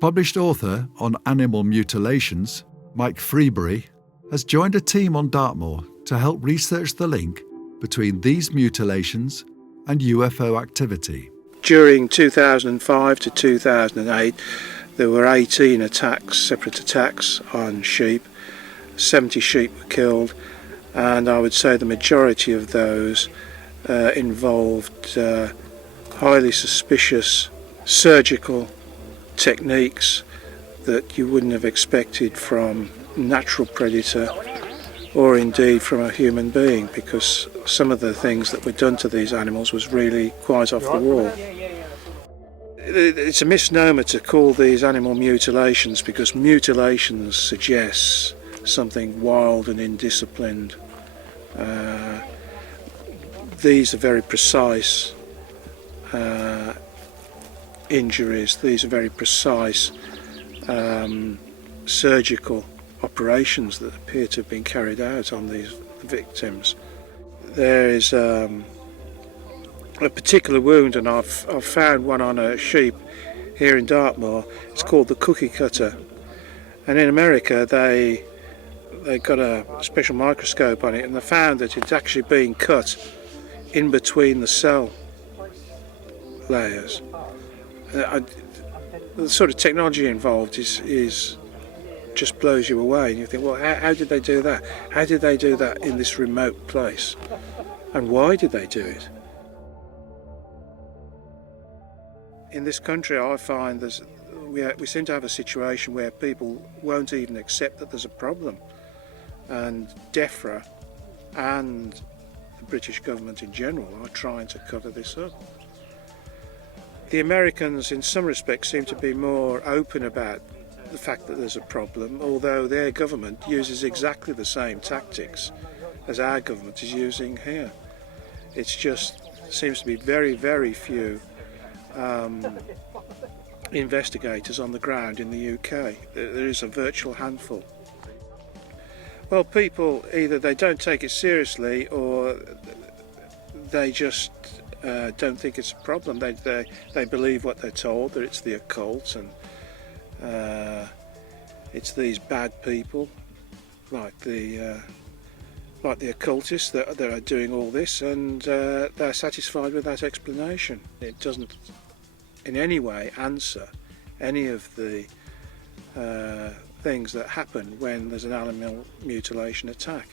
Published author on animal mutilations, Mike Freebury, has joined a team on Dartmoor to help research the link between these mutilations and UFO activity. During 2005 to 2008, there were 18 attacks, separate attacks on sheep. 70 sheep were killed, and I would say the majority of those involved highly suspicious surgical techniques that you wouldn't have expected from a natural predator or indeed from a human being, because some of the things that were done to these animals was really quite off the wall. It's a misnomer to call these animal mutilations, because mutilations suggests something wild and indisciplined. These are very precise injuries. These are very precise surgical operations that appear to have been carried out on these victims. There is a particular wound, and I've found one on a sheep here in Dartmoor. It's called the cookie cutter, and in America they got a special microscope on it, and they found that it's actually being cut in between the cell layers. The sort of technology involved is just blows you away, and you think, well, how did they do that? How did they do that in this remote place? And why did they do it? In this country, I find we seem to have a situation where people won't even accept that there's a problem, and DEFRA and the British government in general are trying to cover this up. The Americans in some respects seem to be more open about the fact that there's a problem, although their government uses exactly the same tactics as our government is using here. It's just seems to be very, very few investigators on the ground in the UK. There is a virtual handful. Well, people either they don't take it seriously, or they just don't think it's a problem. They believe what they're told, that it's the occult, and it's these bad people like the occultists that are doing all this, and they're satisfied with that explanation. It doesn't in any way answer any of the things that happen when there's an animal mutilation attack.